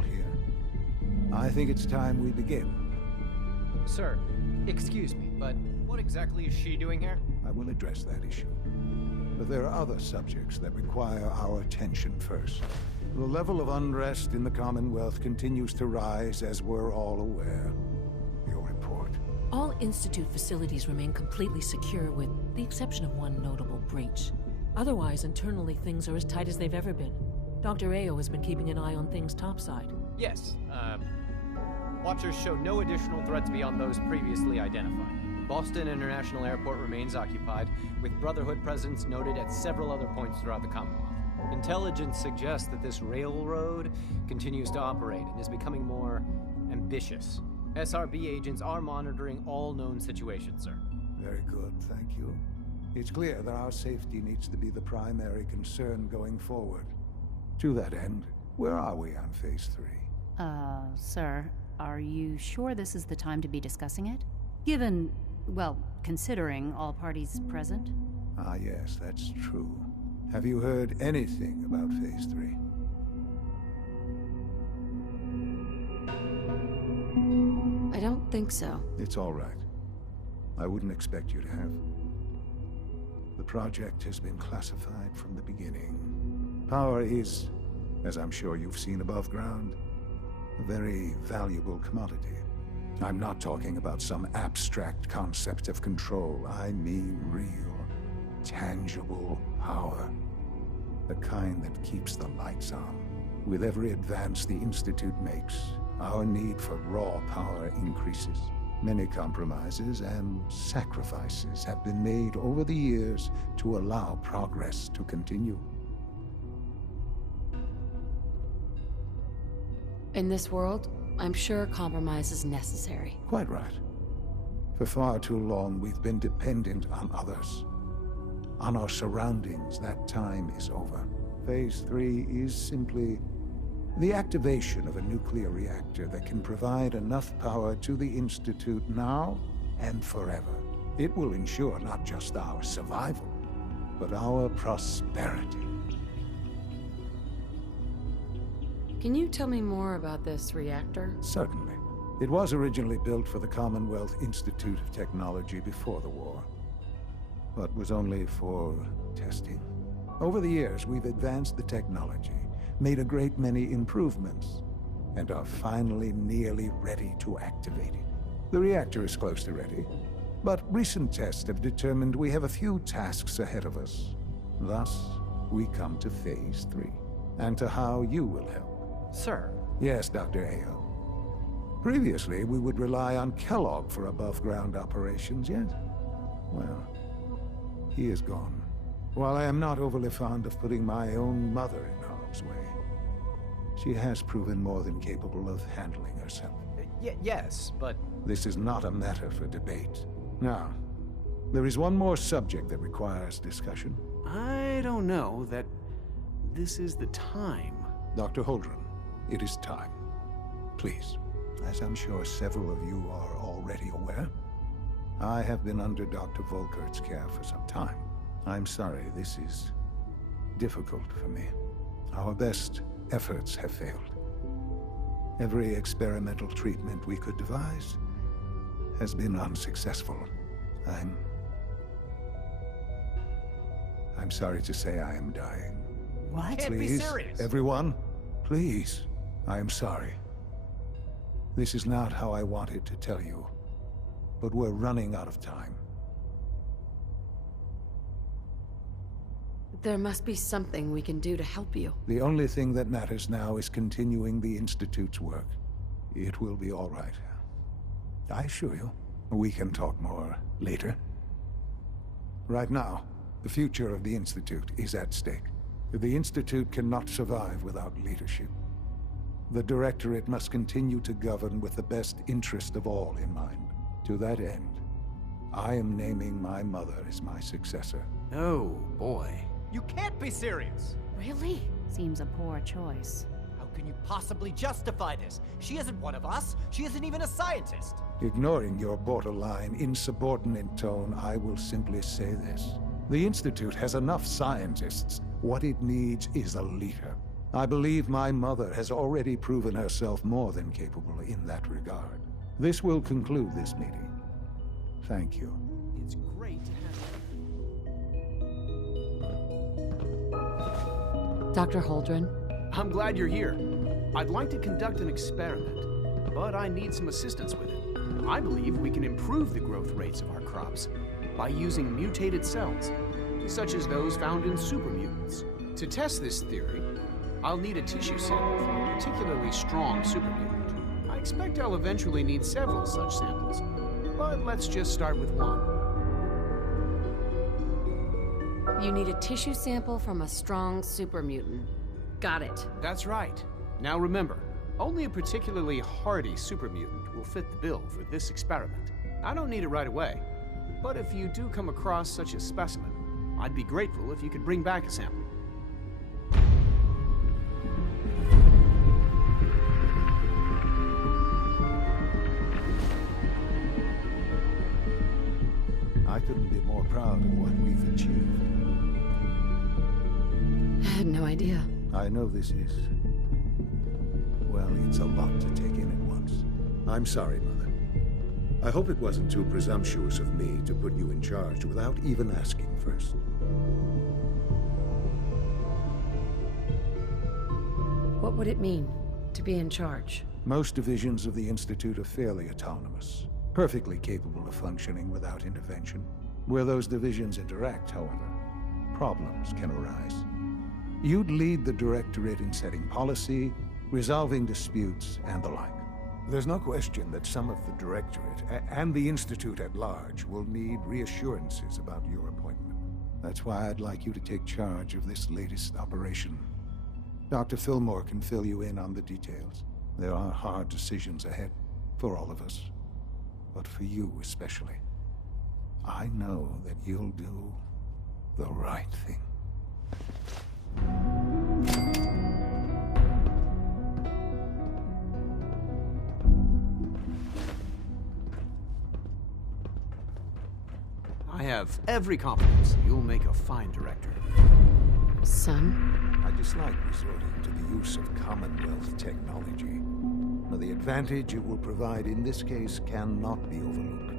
all here. I think it's time we begin. Sir, excuse me, but what exactly is she doing here? I will address that issue. But there are other subjects that require our attention first. The level of unrest in the Commonwealth continues to rise, as we're all aware. Your report. All Institute facilities remain completely secure, with the exception of one notable breach. Otherwise, internally, things are as tight as they've ever been. Dr. Ao has been keeping an eye on things topside. Yes, Watchers show no additional threats beyond those previously identified. Boston International Airport remains occupied, with Brotherhood presence noted at several other points throughout the Commonwealth. Intelligence suggests that this railroad continues to operate and is becoming more ambitious. SRB agents are monitoring all known situations, sir. Very good, thank you. It's clear that our safety needs to be the primary concern going forward. To that end, where are we on Phase 3? Sir, are you sure this is the time to be discussing it? Given, well, considering all parties present? Ah, yes, that's true. Have you heard anything about Phase 3? I don't think so. It's all right. I wouldn't expect you to have. The project has been classified from the beginning. Power is, as I'm sure you've seen above ground, a very valuable commodity. I'm not talking about some abstract concept of control. I mean real, tangible power. The kind that keeps the lights on. With every advance the Institute makes, our need for raw power increases. Many compromises and sacrifices have been made over the years to allow progress to continue. In this world, I'm sure compromise is necessary. Quite right. For far too long, we've been dependent on others. On our surroundings. That time is over. Phase 3 is simply the activation of a nuclear reactor that can provide enough power to the Institute now and forever. It will ensure not just our survival, but our prosperity. Can you tell me more about this reactor? Certainly. It was originally built for the Commonwealth Institute of Technology before the war, but was only for testing. Over the years, we've advanced the technology, made a great many improvements, and are finally nearly ready to activate it. The reactor is close to ready, but recent tests have determined we have a few tasks ahead of us. Thus, we come to Phase 3, and to how you will help. Sir. Yes, Dr. Ao. Previously, we would rely on Kellogg for above-ground operations, yes? Well, he is gone. While I am not overly fond of putting my own mother in harm's way, she has proven more than capable of handling herself. Yes, but... This is not a matter for debate. Now, there is one more subject that requires discussion. I don't know that this is the time. Dr. Holdren, it is time. Please, as I'm sure several of you are already aware, I have been under Dr. Volkert's care for some time. I'm sorry, this is difficult for me. Our best efforts have failed. Every experimental treatment we could devise has been unsuccessful. I'm sorry to say I am dying. What? Can't be Please, serious. everyone, please, I am sorry. This is not how I wanted to tell you, but we're running out of time. There must be something we can do to help you. The only thing that matters now is continuing the Institute's work. It will be all right. I assure you. We can talk more later. Right now, the future of the Institute is at stake. The Institute cannot survive without leadership. The Directorate must continue to govern with the best interest of all in mind. To that end, I am naming my mother as my successor. Oh, boy. You can't be serious! Really? Seems a poor choice. How can you possibly justify this? She isn't one of us. She isn't even a scientist. Ignoring your borderline, insubordinate tone, I will simply say this. The Institute has enough scientists. What it needs is a leader. I believe my mother has already proven herself more than capable in that regard. This will conclude this meeting. Thank you. It's great to have Dr. Holdren? I'm glad you're here. I'd like to conduct an experiment, but I need some assistance with it. I believe we can improve the growth rates of our crops by using mutated cells, such as those found in supermutants. To test this theory, I'll need a tissue sample from a particularly strong supermutant. I expect I'll eventually need several such samples, but let's just start with one. You need a tissue sample from a strong supermutant. Got it. That's right. Now remember, only a particularly hardy supermutant will fit the bill for this experiment. I don't need it right away, but if you do come across such a specimen, I'd be grateful if you could bring back a sample. I couldn't be more proud of what we've achieved. I had no idea. I know this is... well, it's a lot to take in at once. I'm sorry, Mother. I hope it wasn't too presumptuous of me to put you in charge without even asking first. What would it mean to be in charge? Most divisions of the Institute are fairly autonomous, perfectly capable of functioning without intervention. Where those divisions interact, however, problems can arise. You'd lead the Directorate in setting policy, resolving disputes, and the like. There's no question that some of the Directorate and the Institute at large will need reassurances about your appointment. That's why I'd like you to take charge of this latest operation. Dr. Fillmore can fill you in on the details. There are hard decisions ahead for all of us, but for you especially. I know that you'll do the right thing. I have every confidence you'll make a fine director. Son? I dislike resorting to the use of Commonwealth technology. Now, the advantage it will provide in this case cannot be overlooked.